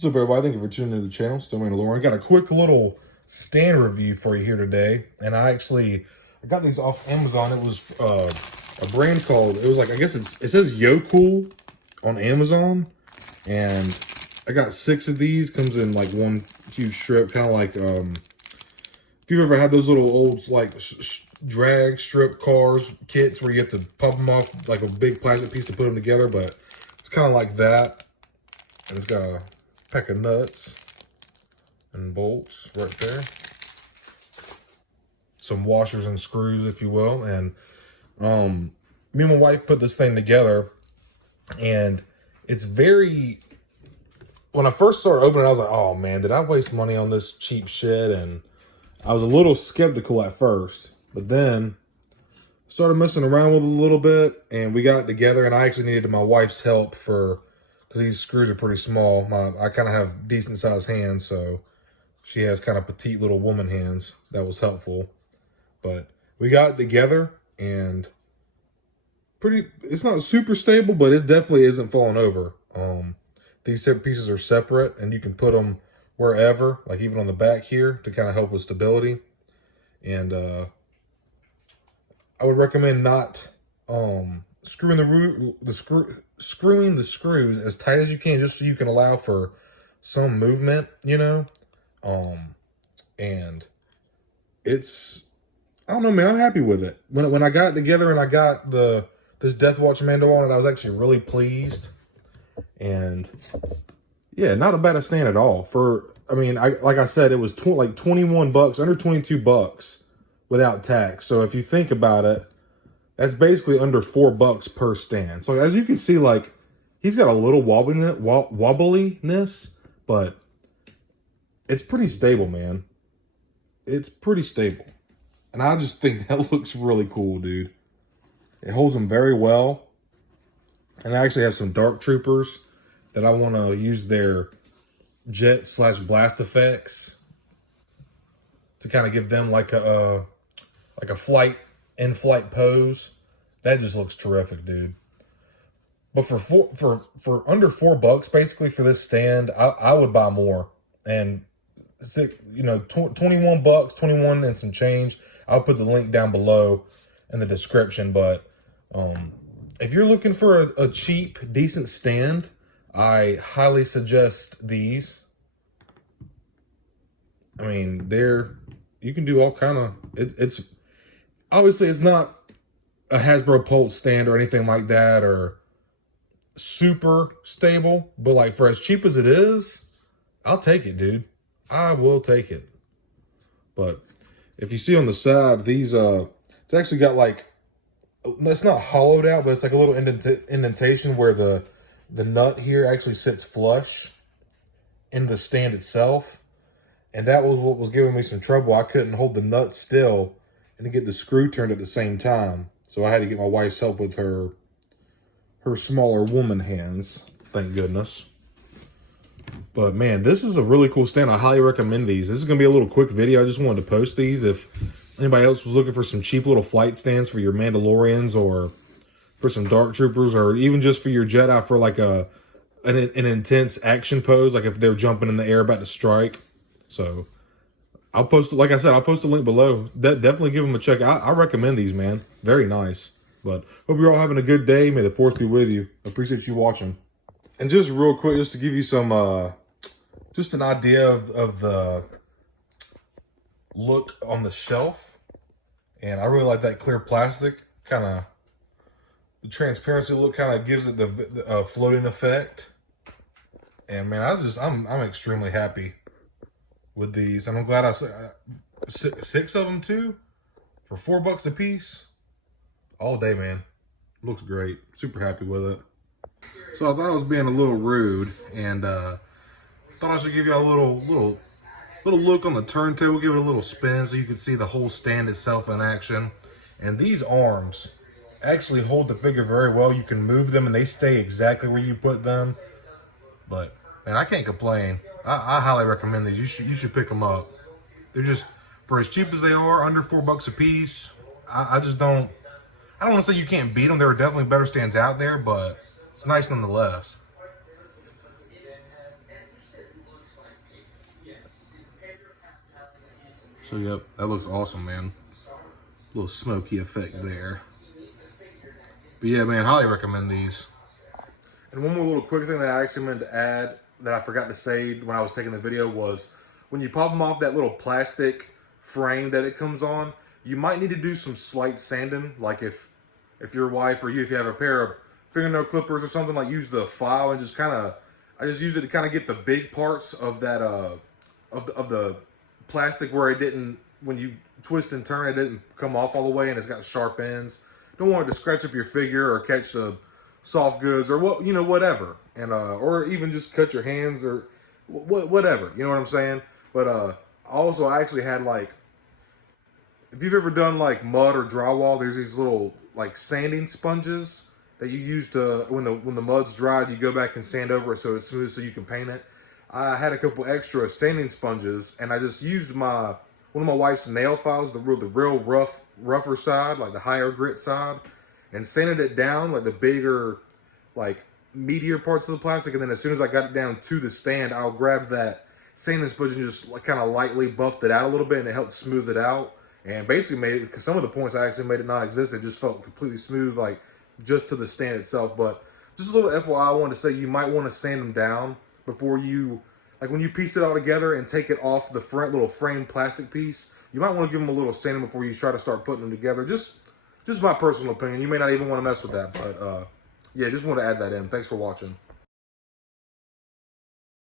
What's up, everybody? Thank you for tuning into the channel. Still Mandalorian. Got a quick little stand review for you here today. And I got these off Amazon. It was a brand called, it was like, I guess it says Yocool on Amazon. And I got 6 of these. Comes in like one huge strip. Kind of like, if you've ever had those little old, like, drag strip cars kits where you have to pop them off like a big plastic piece to put them together. But it's kind of like that. And it's got a pack of nuts and bolts right there. Some washers and screws, if you will. And me and my wife put this thing together, and it's very, when I first started opening it, I was like, oh man, did I waste money on this cheap shit? And I was a little skeptical at first, but then started messing around with it a little bit, and we got it together. And I actually needed my wife's help because these screws are pretty small. I kind of have decent sized hands, so she has kind of petite little woman hands. That was helpful. But we got it together, and it's not super stable, but it definitely isn't falling over. These pieces are separate, and you can put them wherever, like even on the back here, to kind of help with stability. And I would recommend not screwing the screws as tight as you can, just so you can allow for some movement, you know. And it's, I don't know, man, I'm happy with it. When I got it together and I got this Death Watch Mando on it, I was actually really pleased. And yeah, not a bad stand at all. I mean, like I said, it was like 21 bucks, under 22 bucks without tax. So if you think about it, that's basically under $4 per stand. So as you can see, like, he's got a little wobbliness, but it's pretty stable, man. It's pretty stable. And I just think that looks really cool, dude. It holds them very well. And I actually have some Dark Troopers that I want to use their jet/blast effects to kind of give them like a in-flight pose. That just looks terrific, dude. But for under $4, basically, for this stand, I would buy more. And 21 bucks, 21 and some change. I'll put the link down below in the description. But if you're looking for a cheap, decent stand, I highly suggest these. I mean, you can do all kind of, it's obviously it's not a Hasbro Pulse stand or anything like that, or super stable, but like for as cheap as it is, I'll take it, dude. I will take it. But if you see on the side, these it's actually got like, it's not hollowed out, but it's like a little indentation where the nut here actually sits flush in the stand itself. And that was what was giving me some trouble. I couldn't hold the nut still and get the screw turned at the same time. So I had to get my wife's help with her smaller woman hands. Thank goodness. But man, this is a really cool stand. I highly recommend these. This is going to be a little quick video. I just wanted to post these. If anybody else was looking for some cheap little flight stands for your Mandalorians, or for some Dark Troopers, or even just for your Jedi for like an intense action pose, like if they're jumping in the air about to strike. So I'll post, like I said, I'll post a link below. Definitely give them a check. I recommend these, man. Very nice. But hope you're all having a good day. May the Force be with you. Appreciate you watching. And just real quick, just to give you some, just an idea of the look on the shelf. And I really like that clear plastic. Kind of, the transparency look kind of gives it the floating effect. And man, I'm extremely happy with these. And I'm glad I said 6 of them too, for $4 a piece. All day, man. Looks great. Super happy with it. So I thought I was being a little rude, and thought I should give you a little look on the turntable, give it a little spin so you can see the whole stand itself in action. And these arms actually hold the figure very well. You can move them and they stay exactly where you put them. But man, I can't complain. I highly recommend these. You should pick them up. They're just, for as cheap as they are, under $4 a piece. I don't want to say you can't beat them. There are definitely better stands out there, but it's nice nonetheless. So yep, that looks awesome, man. Little smoky effect there. But yeah, man, highly recommend these. And one more little quick thing that I actually meant to add that I forgot to say when I was taking the video was when you pop them off that little plastic frame that it comes on, you might need to do some slight sanding. Like if your wife or you, if you have a pair of fingernail clippers or something, like use the file and just kind of, I just use it to kind of get the big parts of that, of the plastic where it didn't, when you twist and turn, it didn't come off all the way and it's got sharp ends. Don't want it to scratch up your figure or catch the soft goods or what, you know, whatever. And, or even just cut your hands or whatever, you know what I'm saying? But, also I actually had like, if you've ever done like mud or drywall, there's these little like sanding sponges that you use to, when the mud's dried, you go back and sand over it so it's smooth so you can paint it. I had a couple extra sanding sponges and I just used one of my wife's nail files, the real rougher side, like the higher grit side, and sanded it down, like the bigger, like meatier parts of the plastic. And then as soon as I got it down to the stand, I'll grab that sanding sponge and just like kind of lightly buffed it out a little bit, and it helped smooth it out. And basically made it, because some of the points I actually made it non-existent, it just felt completely smooth, like just to the stand itself. But just a little FYI, I wanted to say you might want to sand them down before you, like when you piece it all together and take it off the front little frame plastic piece, you might want to give them a little sanding before you try to start putting them together. Just my personal opinion. You may not even want to mess with that, but yeah, just want to add that in. Thanks for watching.